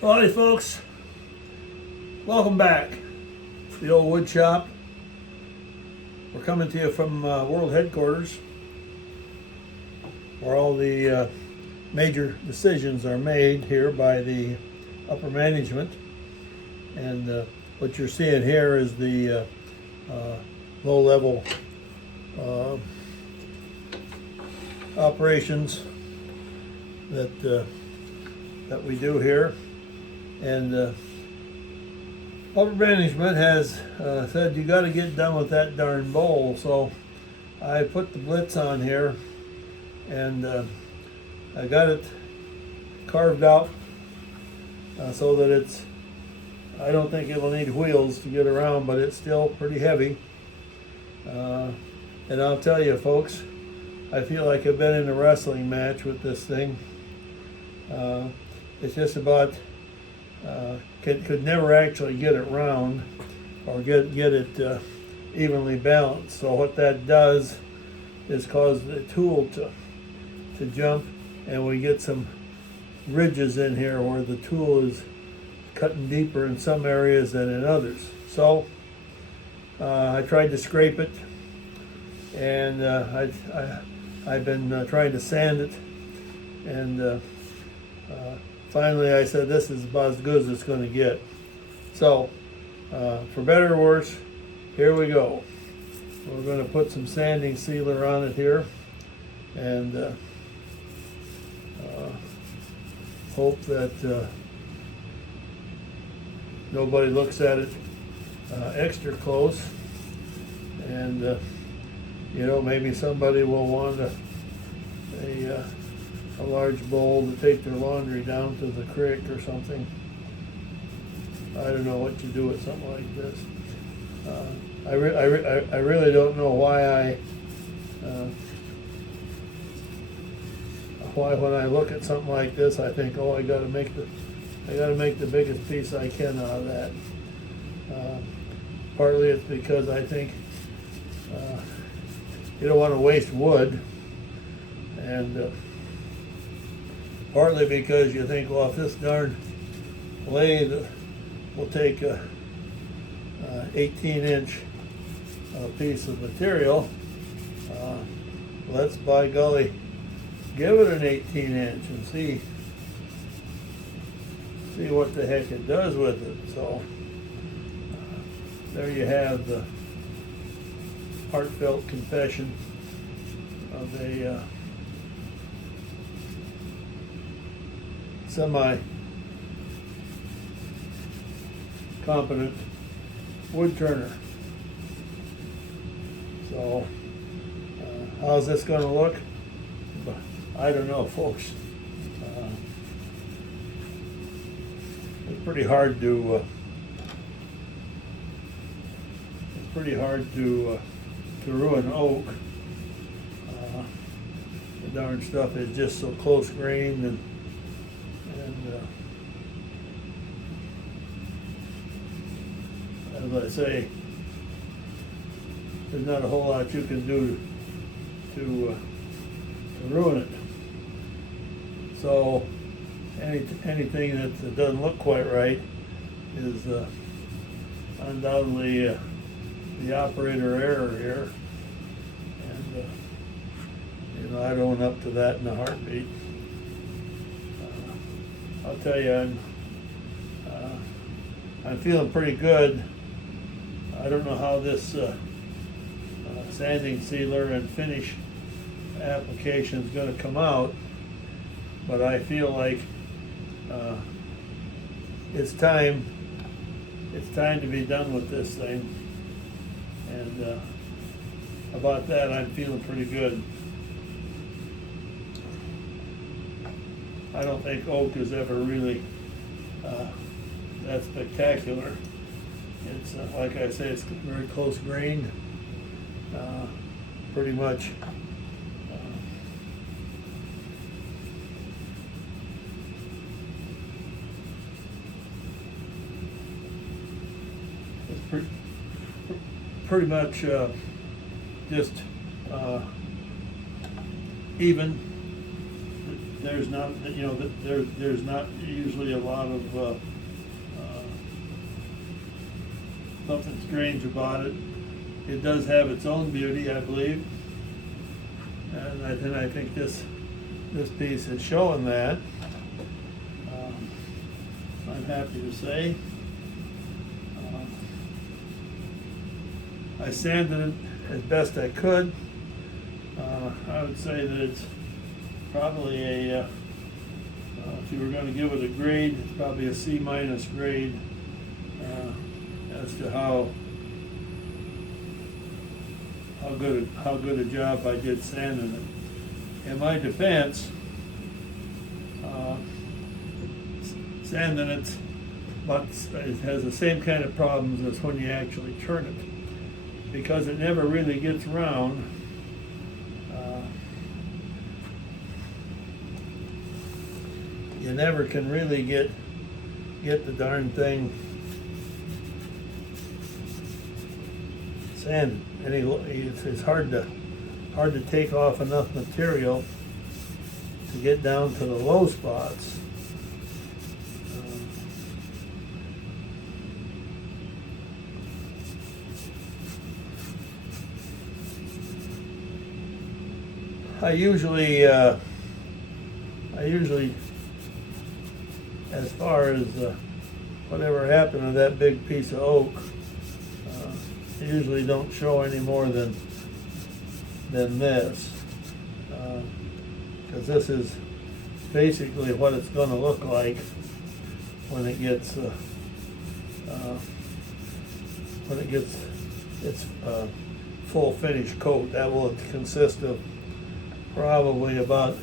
Howdy folks, welcome back to the old wood shop. We're coming to you from world headquarters where all the major decisions are made here by the upper management. And what you're seeing here is the low-level operations that we do here. And upper management has said you got to get done with that darn bowl. So I put the blitz on here, and I got it carved out so that it's, I don't think it will need wheels to get around, but it's still pretty heavy. And I'll tell you folks, I feel like I've been in a wrestling match with this thing. It's just about could never actually get it round or get it evenly balanced. So what that does is cause the tool to jump, and we get some ridges in here where the tool is cutting deeper in some areas than in others. So I tried to scrape it, and I've been trying to sand it, and finally I said this is about as good as it's going to get. So for better or worse, here we go. We're going to put some sanding sealer on it here, and hope that nobody looks at it extra close, and you know, maybe somebody will want a large bowl to take their laundry down to the creek or something. I don't know what you do with something like this. I really don't know why why when I look at something like this I think, oh, I got to make the biggest piece I can out of that. Partly it's because I think you don't want to waste wood, and partly because you think, well, if this darn lathe will take a 18-inch piece of material, let's, by golly, give it an 18-inch and see what the heck it does with it. So there you have the heartfelt confession of a semi-competent wood turner. So how's this going to look? I don't know, folks. It's pretty hard to ruin oak. The darn stuff is just so close grained, and as I say, there's not a whole lot you can do to ruin it. So anything that doesn't look quite right is undoubtedly the operator error here, and you know, I'd own up to that in a heartbeat. I'll tell you, I'm feeling pretty good. I don't know how this sanding sealer and finish application is going to come out, but I feel like it's time to be done with this thing, and about that I'm feeling pretty good. I don't think oak is ever really that spectacular. It's like I say, it's very close grained, pretty much. It's pretty much just even. there's not, you know, there's not usually a lot of something strange about it. It does have its own beauty, I believe, and I think this piece is showing that. I'm happy to say. I sanded it as best I could. I would say that it's probably a, if you were going to give it a grade, it's probably a C- grade as to how good a job I did sanding it. In my defense, sanding it, but it has the same kind of problems as when you actually turn it, because it never really gets round. You never can really get the darn thing sanded. It's hard to take off enough material to get down to the low spots. I usually, as far as whatever happened to that big piece of oak, I usually don't show any more than this, because this is basically what it's going to look like when it gets its full finish coat. That will consist of probably about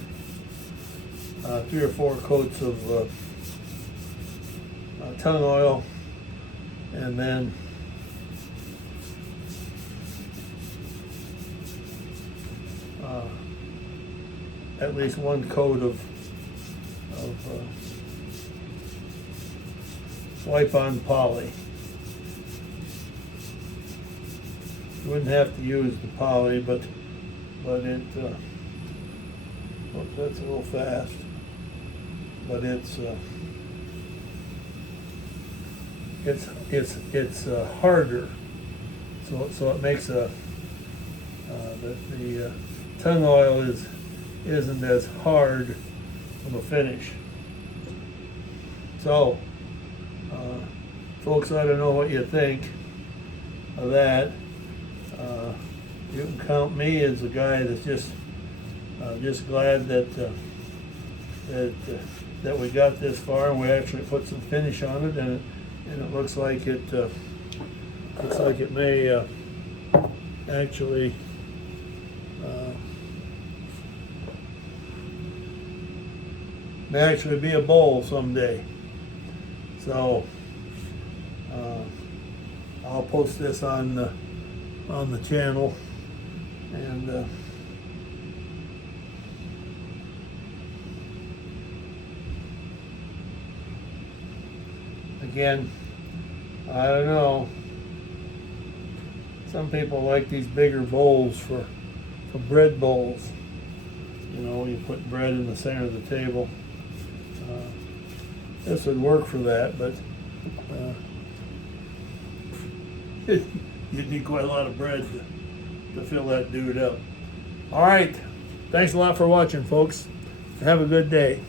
3 or 4 coats of tung oil, and then at least 1 coat of wipe-on poly. You wouldn't have to use the poly, but it oh, that's a little fast, but it's harder, so it makes the tung oil isn't as hard of a finish. So folks, I don't know what you think of that. You can count me as a guy that's just glad that we got this far, and we actually put some finish on it, and it looks like it may actually be a bowl someday. So I'll post this on the channel, and again, I don't know. Some people like these bigger bowls for bread bowls. You know, you put bread in the center of the table. This would work for that, but you'd need quite a lot of bread to fill that dude up. All right. Thanks a lot for watching, folks. Have a good day.